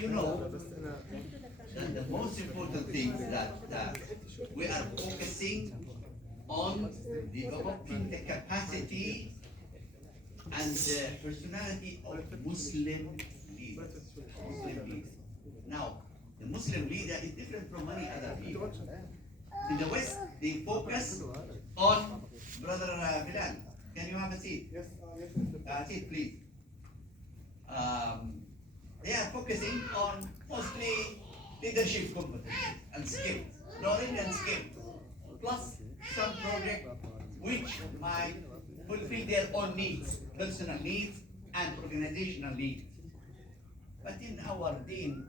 you know that the most important thing that we are focusing on developing the capacity and the personality of Muslim leaders. Muslim leaders. Now, the Muslim leader is different from many other leaders. In the West, they focus on Brother Bilal. Can you have a seat? Yes, Seat, please. They are focusing on mostly leadership competencies and skills, knowledge and skills, plus some project which might fulfill their own needs, personal needs and organizational needs. But in our deen,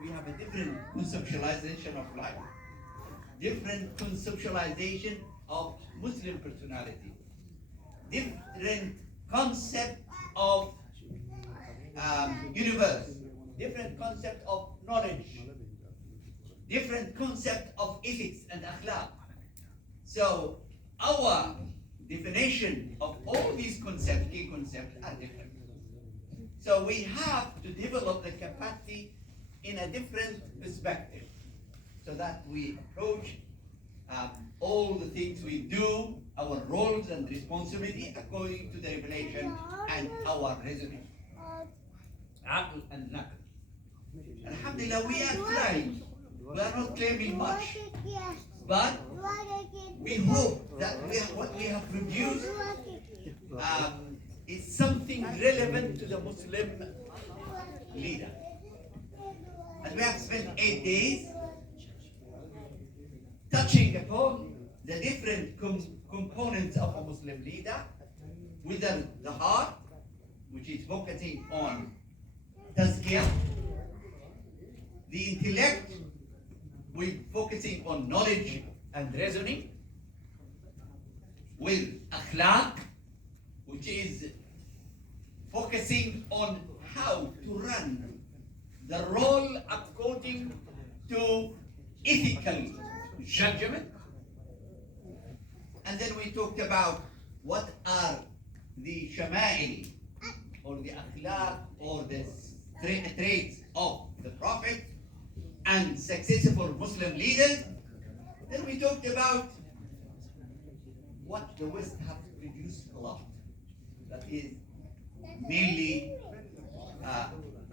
we have a different conceptualization of life, different conceptualization of Muslim personality, different concept of universe, different concept of knowledge, different concept of ethics and akhlaq. So our definition of all these concepts, key concepts, are different. So we have to develop the capacity in a different perspective so that we approach all the things we do, our roles and responsibility according to the revelation and our reasoning. Aql and naql. Alhamdulillah, we are trying. We are not claiming much, but we hope that what we have produced is something relevant to the Muslim leader. And we have spent 8 days touching upon the different components of a Muslim leader, whether the heart, which is focusing on tazkiyah, the intellect, with focusing on knowledge and reasoning, with akhlaq, which is focusing on how to run the role according to ethical judgment. And then we talked about what are the shama'il, or the akhlaq, or the traits of the Prophet and successful Muslim leaders. Then we talked about what the West have produced a lot. That is mainly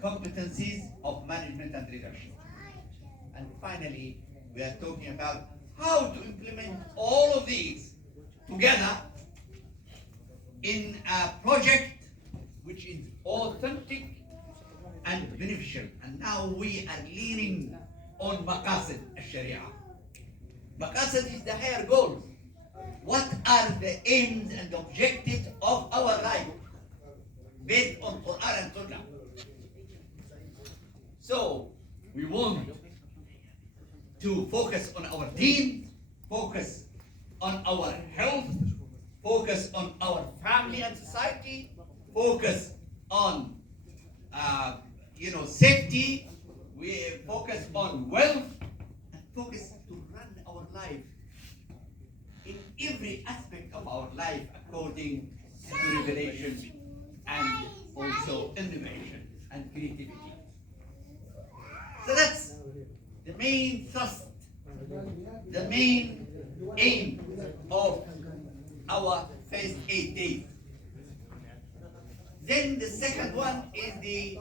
competencies of management and leadership. And finally, we are talking about how to implement all of these together in a project which is authentic and beneficial. And now we are leaning on maqasid al-sharia. Maqasid is the higher goals. What are the aims and objectives of our life based on Quran and Sunnah? So we want to focus on our deen, focus on our health, focus on our family and society, focus on safety, we focus on wealth, and focus to run our life in every aspect of our life according to revelation and also innovation and creativity. So that's the main thrust, the main aim of our first 8 days. Then the second one is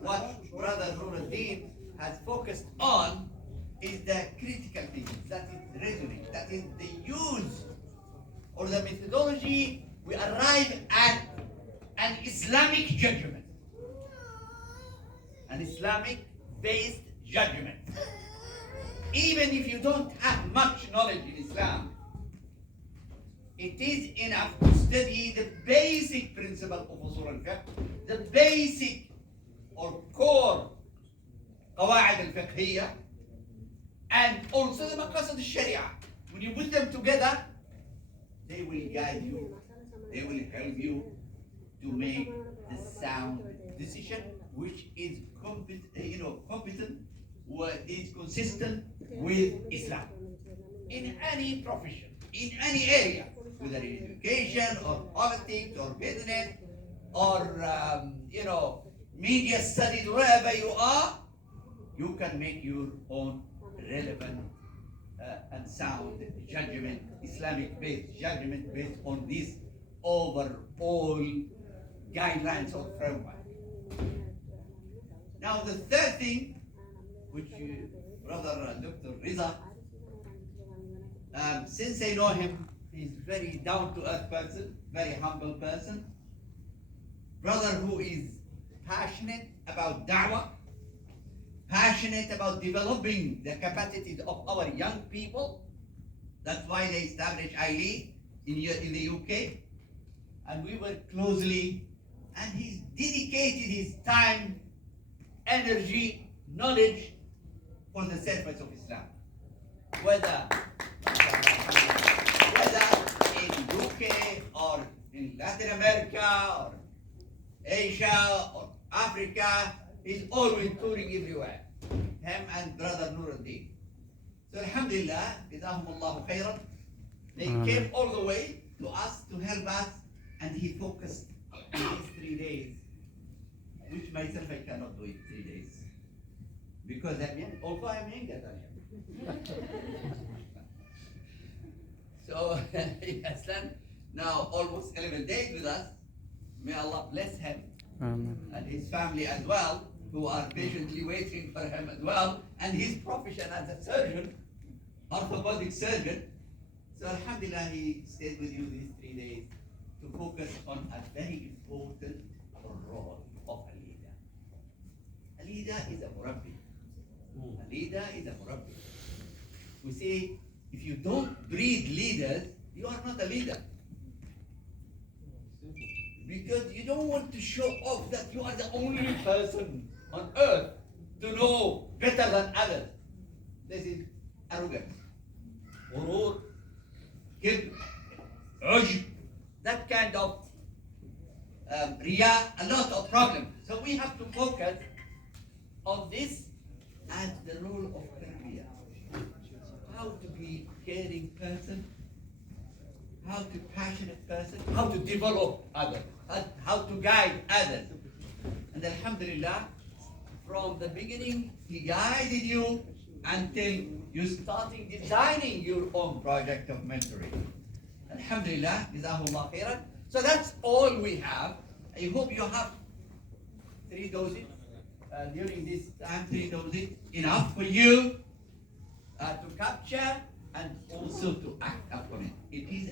what Brother Nuruddin has focused on, is the critical thinking, that is reasoning, that is the use or the methodology we arrive at an Islamic judgment, an Islamic based judgment. Even if you don't have much knowledge in Islam, it is enough to study the basic principle of usul al-fiqh, the basic or core qawaid al-fiqhiyya, and also the maqasid al-sharia. When you put them together, they will guide you, they will help you to make the sound decision, which is competent, is consistent with Islam in any profession, in any area, whether in education or politics or business or media studies, wherever you are, you can make your own relevant and sound judgment, Islamic-based judgment based on this overall guidelines or framework. Now the third thing, which Brother Dr. Riza, since I know him, he's very down-to-earth person, very humble person, brother who is passionate about da'wah, passionate about developing the capacities of our young people. That's why they established ILE in the UK. And we work closely, and he's dedicated his time, energy, knowledge for the service of Islam. Whether in UK or in Latin America or Asia or Africa, he's always touring everywhere. Him and Brother Nuruddin. So Alhamdulillah, Jazahumullahu khairan. They came all the way to us to help us, and he focused in these 3 days, which myself I cannot do in 3 days. Because I'm young, although I'm younger than him. So he has done now almost 11 days with us. May Allah bless him and his family as well, who are patiently waiting for him as well, and his profession as a surgeon, orthopedic surgeon. So Alhamdulillah, he stayed with you these 3 days to focus on a very important role of a leader. A leader is a murabbi. A leader is a murabbi. We say, if you don't breed leaders, you are not a leader. Because you don't want to show off that you are the only person on earth to know better than others. This is arrogance, ghurur, kibr, ujb, that kind of riya, a lot of problems. So we have to focus on this as the role of tarbiyah. How to be caring person, how to passionate person, how to develop others, how to guide others. And Alhamdulillah, from the beginning, he guided you until you starting designing your own project of mentoring. Alhamdulillah, Jazahullah khairan. So that's all we have. I hope you have 3 doses during this time, 3 doses, enough for you to capture and also to act upon it. It is